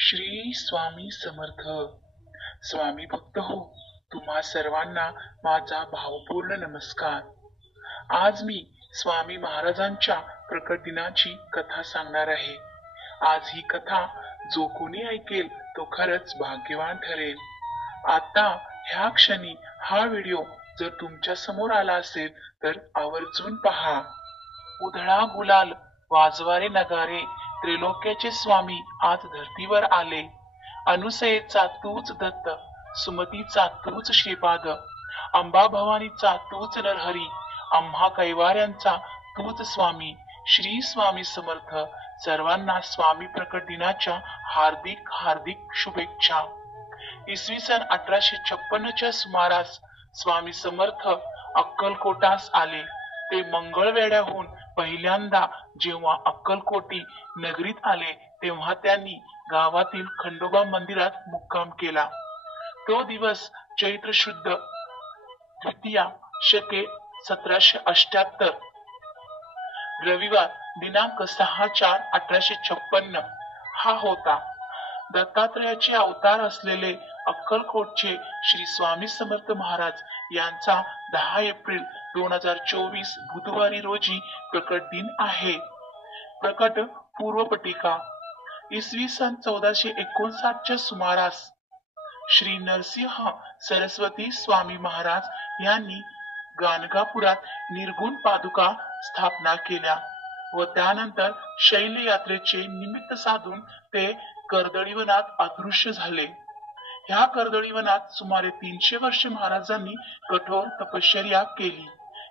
श्री स्वामी समर्थ. स्वामी भक्त हो, तुम्हा सर्वांना माझा भावपूर्ण नमस्कार. आज मी स्वामी महाराजांच्या प्रकट दिनाची कथा सांगणार आहे. आज ही कथा जो कोणी ऐकेल तो खरंच भाग्यवान ठरेल. आता ह्या क्षणी हा व्हिडिओ जर तुमच्या समोर आला असेल तर आवर्जून पहा. उधळा गुलाल, वाजवारे नगारे, त्रिलोक्याचे स्वामी आज धर्तीवर आले. अनुसयेचा तूच दत्त, सुमतीचा तूच श्रीपाद, अंबा भवानीचा तूच नरहरी, आम्हा कैवाऱ्यांचा तूच स्वामी. श्री स्वामी समर्थ. सर्वांना स्वामी प्रकट दिनाच्या हार्दिक हार्दिक शुभेच्छा. इसवी सन 1856च्या सुमारास स्वामी समर्थ अक्कलकोटास आले. ते मंगळवेढ्याहून पहिल्यांदा जेव्हा अक्कलकोटी नगरीत आले तेव्हा त्यांनी गावातील खंडोबा मंदिरात मुक्काम केला. तो दिवस चैत्र शुद्ध द्वितीया शके 1778 रविवार दिनांक 6/4/1856 हा होता. दत्तात्रयाचे अवतार असलेले अक्कलकोटचे श्री स्वामी समर्थ महाराज यांचा 10 एप्रिल 2024 बुधवारी रोजी प्रकट दिन आहे. प्रकट पूर्वपटिका. इसवी सन 1459च्या सुमारास श्री नरसिंह सरस्वती स्वामी महाराज यांनी गाणगापुरात निर्गुण पादुका स्थापना केल्या व त्यानंतर शैल यात्रेचे निमित्त साधून ते कर्दळीवनात अदृश्य झाले. ह्या कर्दळीवनात सुमारे 300 वर्ष महाराजांनी कठोर तपश्चर्या केली.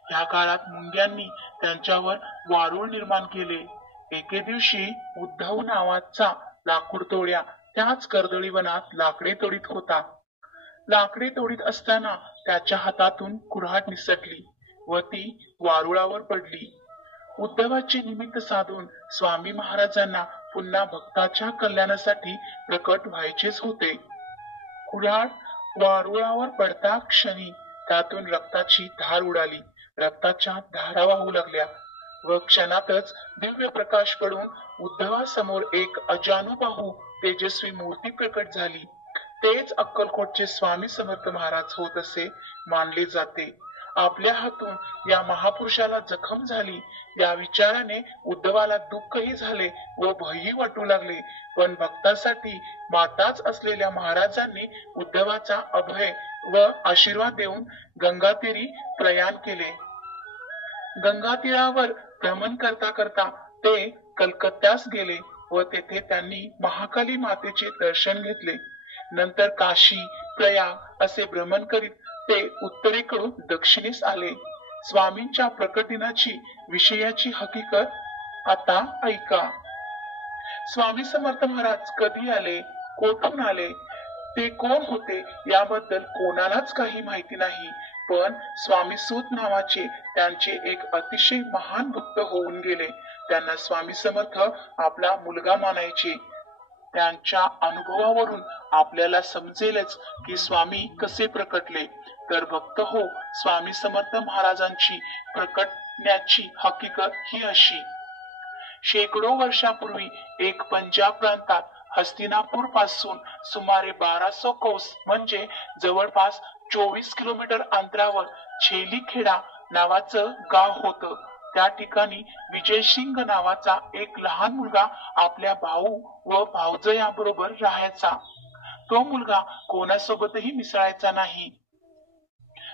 ह्या काळात मुंग्यांनी त्यांच्यावर वारुळ निर्माण केले. एके दिवशी उद्धव नावाचा लाकूड तोड्या त्याच कर्दळीवनात लाकडे तोडीत होता. लाकडे तोडीत असताना त्याच्या हातातून कुऱ्हाड निसटली व ती वारुळावर पडली. उद्धवाचे निमित्त साधून स्वामी महाराजांना पुन्हा भक्ताच्या कल्याणासाठी प्रकट व्हायचेच होते. कुऱ्हाड वारुळावर पडता क्षणी त्यातून रक्ताची धार उडाली. रक्ताच्या धारा वाहू लागल्या व क्षणातच दिव्य प्रकाश पडून उद्धवासमोर एक अजानुबाहू तेजस्वी मूर्ती प्रकट झाली. तेच अक्कलकोटचे स्वामी समर्थ महाराज होत असे मानले जाते. आपल्या हातून या महापुरुषाला जखम झाली या विचाराने उद्धवाला दुःखही झाले व भयही वाटू लागले. पण भक्तासाठी माताच असलेल्या महाराजांनी उद्धवाचा अभय व आशीर्वाद देऊन गंगातीरी प्रयाण केले. गंगातीरावर भ्रमण करता करता ते कलकत्त्यास गेले व तेथे त्यांनी महाकाली मातेचे दर्शन घेतले. नंतर काशी प्रयाग असे भ्रमण करीत ते उत्तरेकडून दक्षिणेस आले. स्वामींच्या प्रकट दिनाची विषयाची हकीकत आता ऐका. स्वामी समर्थ महाराज कधी आले, कोठून आले, ते कोण होते याबद्दल कोणालाच काही माहिती नाही. पण स्वामी सूत नावाचे त्यांचे एक अतिशय महान भक्त होऊन गेले. त्यांना स्वामी समर्थ आपला मुलगा मानायचे. त्यांच्या अनुभवावरून आपल्याला समजेलच की स्वामी कसे प्रकटले. तर भक्त हो, स्वामी समर्थ महाराजांची प्रकटण्याची हकीकत ही अशी. शेकडो वर्षापूर्वी एक पंजाब प्रांतात हस्तिनापूर पासून सुमारे 1200 कोस म्हणजे जवळपास 24 किलोमीटर अंतरावर छेलीखेडा नावाचं गाव होतं. त्या ठिकाणी विजयसिंग नावाचा एक लहान मुलगा आपल्या भाऊ व भावजयाबरोबर राहायचा. तो मुलगा कोणासोबतही मिसळायचा नाही.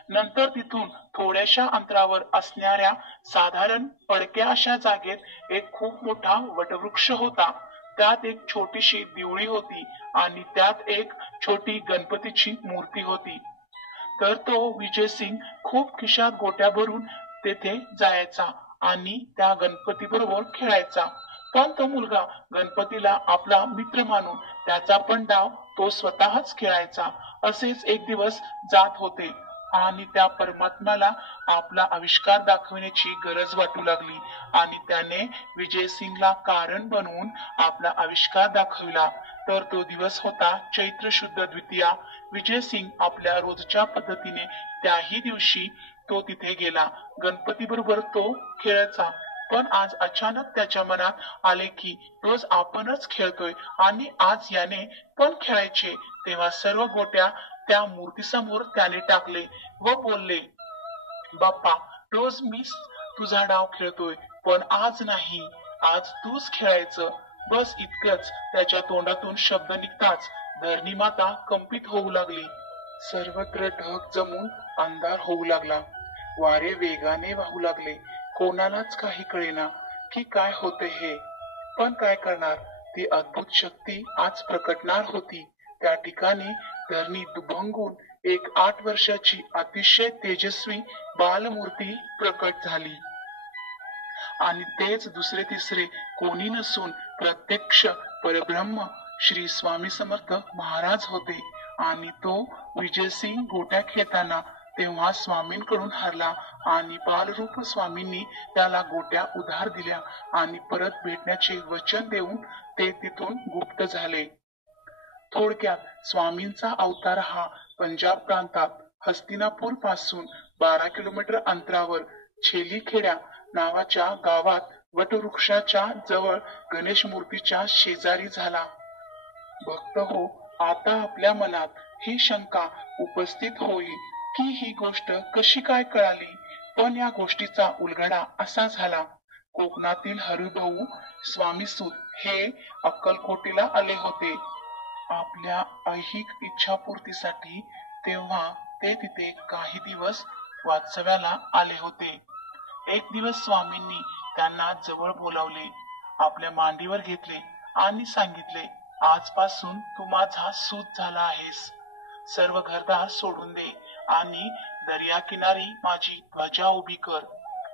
नंतर तिथून थोड्याशा अंतरावर असणाऱ्या साधारण पडक्या अशा जागेत एक खूप मोठा वटवृक्ष होता. त्यात एक छोटीशी दिवळी होती आणि त्यात एक छोटी गणपतीची मूर्ती होती. तर तो विजयसिंग खूप खिशात गोट्या भरून तेथे जायचा आणि त्या गणपती बरोबर खेळायचा. पण तो मुलगा गणपतीला आपला मित्र मानून त्याचा पण डाव तो स्वतःच खेळायचा. असेच एक दिवस जात होते आणि त्या परमात्म्याला आपला आविष्कार दाखवण्याची गरज वाटू लागली आणि त्याने विजयसिंगला कारण बनवून आपला आविष्कार दाखविला. तर तो दिवस होता चैत्र शुद्ध द्वितीया. विजयसिंग आपल्या रोजच्या पद्धतीने त्याही दिवशी तो तिथे गेला. गणपती बरोबर तो खेळायचा. पण आज अचानक त्याच्या मनात आले की रोज आपणच खेळतोय आणि आज याने पण खेळायचे. तेव्हा सर्व गोट्या त्या मूर्तीसमोर त्याने टाकले व बोलले, बाप्पा, रोज मी तुझा डाव खेळतोय, पण आज नाही. आज तूच खेळायचं. बस इतकंच त्याच्या तोंडातून शब्द निघताच धरणी माता कंपित होऊ लागली. सर्वत्र ढग जमून अंधार होऊ लागला. वारे वेगाने वाहू लागले. कोणालाच काही कळेना की काय होते हे. पण काय करणार, ती अद्भुत शक्ती आज प्रकटणार होती. त्या ठिकाणी धरणी दुभंगून एक 8 वर्षाची अतिशय तेजस्वी बालमूर्ती प्रकट झाली. आणि तेच दुसरे तिसरे कोणी नसून प्रत्यक्ष परब्रह्म श्री स्वामी समर्थ महाराज होते. आणि तो विजयसिंग गोट्या खेळताना तेव्हा स्वामींकडून हरला आणि बालरूप स्वामींनी त्याला गोट्या उधार दिल्या आणि परत भेटण्याचे वचन देऊन ते तिथून गुप्त झाले. थोडक्यात स्वामींचा अवतार हा पंजाब प्रांतात हस्तिनापूर पासून 12 किलोमीटर अंतरावर छेलीखेड्या नावाच्या गावात वटवृक्षाच्या जवळ गणेश मूर्तीच्या शेजारी झाला. भक्त हो, आता आपल्या मनात ही शंका उपस्थित होईल की ही गोष्ट कशी काय कळाली. पण या गोष्टीचा उलगडा असा झाला. कोकणातील हरिभाऊ स्वामीसूत हे अक्कलकोटीला आले होते आपल्या ऐहिक इच्छापूर्तीसाठी. तेव्हा ते तिथे काही दिवस वास्तव्याला आले होते. एक दिवस स्वामींनी त्यांना जवळ बोलावले, आपल्या मांडीवर घेतले आणि सांगितले, आजपासून तू माझा सूत झाला आहेस. सर्व घरदार सोडून दे आणि दर्याकिनारी माझी ध्वजा उभी कर.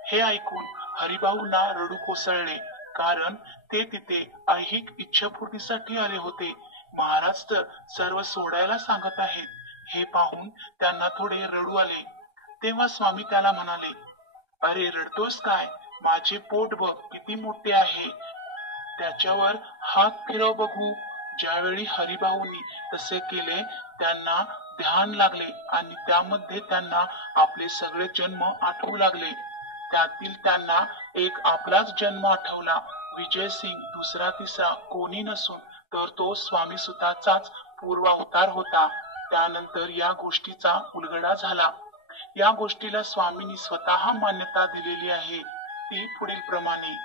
हे ऐकून हरिभाऊंना रडू कोसळले, कारण ते तिथे ऐहिक इच्छापूर्तीसाठी आले होते. महाराज तर सर्व सोडायला सांगत आहेत. हे पाहून त्यांना थोडे रडू आले. तेव्हा स्वामी त्याला म्हणाले, अरे रडतोस काय? माझे पोट बघ किती मोठे आहे. त्याच्यावर हात फिरव बघू. ज्यावेळी हरिभाऊंनी तसे केले त्यांना ध्यान लागले आणि त्यामध्ये त्यांना आपले सगळे जन्म आठवू लागले. त्यातील त्यांना एक आपलाच जन्म आठवला. विजयसिंग दुसरा तिसरा कोणी नसून तर तो स्वामी सुताचाच पूर्वावतार होता. त्यानंतर या गोष्टीचा उलगडा झाला. या गोष्टीला स्वामींनी स्वतः मान्यता दिलेली आहे. ती पुढील प्रमाणे.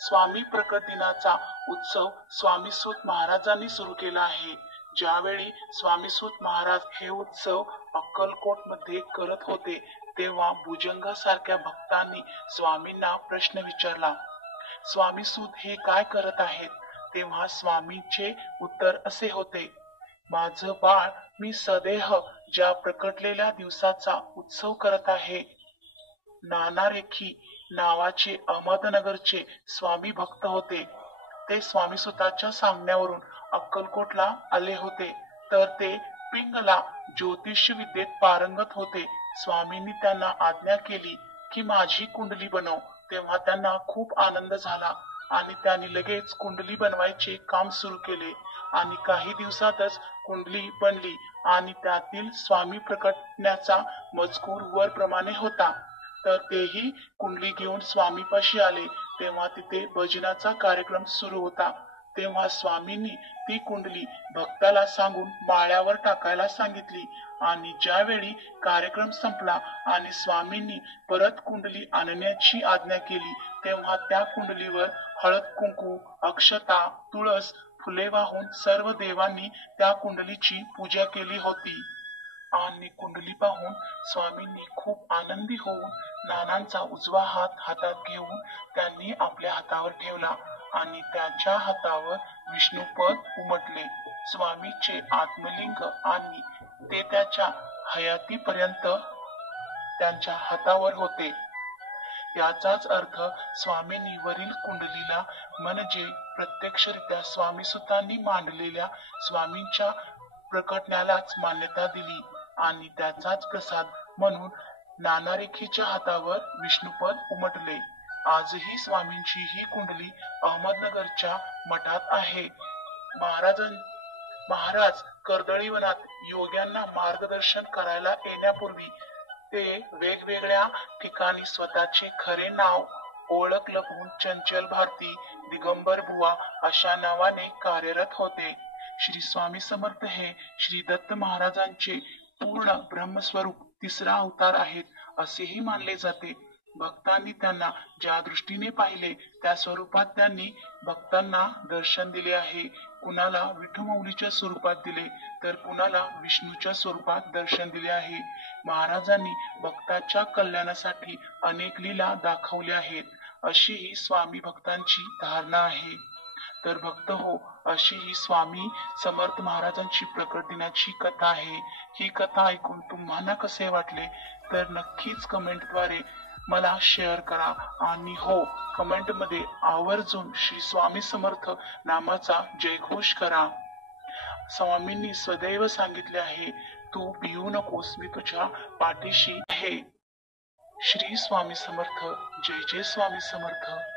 स्वामी प्रकट दिनाचा उत्सव स्वामीसूत महाराजांनी सुरू केला आहे. ज्यावेळी स्वामीसूत महाराज हे उत्सव अक्कलकोट मध्ये करत होते तेव्हा भुजंगासारख्या भक्तांनी स्वामींना प्रश्न विचारला, स्वामीसूत हे काय करत आहेत? तेव्हा स्वामींचे उत्तर असे होते, माझं बाळ मी सदेह ज्या प्रकटलेल्या दिवसाचा उत्सव करत आहे. नाना रेखी नावाचे अहमदनगरचे स्वामी भक्त होते. ते स्वामी सुताच्या सांगण्यावरून अक्कलकोटला आले होते. तर ते पिंगला ज्योतिष विद्येत पारंगत होते. स्वामींनी त्यांना आज्ञा केली की माझी कुंडली बनव. तेव्हा त्यांना खूप आनंद झाला आणि त्यांनी लगेच कुंडली बनवायचे काम सुरू केले आणि काही दिवसातच कुंडली बनली आणि त्यातील स्वामी प्रकटण्याचा मजकूर वर प्रमाणे होता. तर तेही कुंडली घेऊन स्वामीपाशी आले. तेव्हा तिथे भजनाचा कार्यक्रम सुरू होता. तेव्हा स्वामींनी ती कुंडली भक्ताला सांगून माळ्यावर टाकायला सांगितली आणि ज्यावेळी कार्यक्रम संपला आणि स्वामींनी परत कुंडली आणण्याची आज्ञा केली तेव्हा त्या कुंडलीवर हळद कुंकू, अक्षता, तुळस, फुले वाहून सर्व देवांनी त्या कुंडलीची पूजा केली होती. आणि कुंडली पाहून स्वामींनी खूप आनंदी होऊन नानांचा उजवा हात हातात घेऊन त्यांनी आपल्या हातावर ठेवला आणि त्यांच्या हातावर विष्णुपद उमटले. स्वामीचे आत्मलिंग आणि ते त्याच्या हयातीपर्यंत त्यांच्या हातावर होते. याचाच अर्थ स्वामींनी वरील कुंडलीला म्हणजे प्रत्यक्षरित्या स्वामीसुतांनी मांडलेल्या स्वामींच्या प्रकटण्यालाच मान्यता दिली आणि त्याचाच प्रसाद म्हणून नानारेखीच्या हातावर विष्णुपद उमटले. आजही स्वामींची ही कुंडली अहमदनगरच्या मठात आहे. महाराज कर्दळीवनात योग्यांना मार्गदर्शन करायला येण्यापूर्वी ते वेगवेगळ्या ठिकाणी स्वतःचे खरे नाव ओळख लपवून चंचल भारती, दिगंबर बुवा अशा नावाने कार्यरत होते. श्री स्वामी समर्थ हे श्री दत्त महाराजांचे पूर्ण ब्रह्मस्वरूप तिसरा अवतार आहेत असेही मानले जाते. भक्तांनी त्यांना ज्या दृष्टीने पाहिले त्या स्वरूपात त्यांनी भक्तांना दर्शन दिले आहे. कुणाला विठुमाऊलीच्या स्वरूपात दिले तर कुणाला विष्णूच्या स्वरूपात दर्शन दिले आहे. महाराजांनी भक्ताच्या कल्याणासाठी अनेक लीला दाखवल्या आहेत अशी ही स्वामी भक्तांची धारणा आहे. तर भक्त हो, अशी ही स्वामी समर्थ महाराजांची प्रकट दिनाची कथा आहे. ही कथा ऐकून तुम्हाला कसे वाटले तर नक्कीच कमेंटद्वारे मला शेअर करा आणि हो, कमेंट मध्ये आवर्जून श्री स्वामी समर्थ नामाचा जयघोष करा. स्वामींनी सदैव सांगितले आहे, तू भिवू नकोस, मी तुझ्या पाठीशी आहे. श्री स्वामी समर्थ. जय जय स्वामी समर्थ.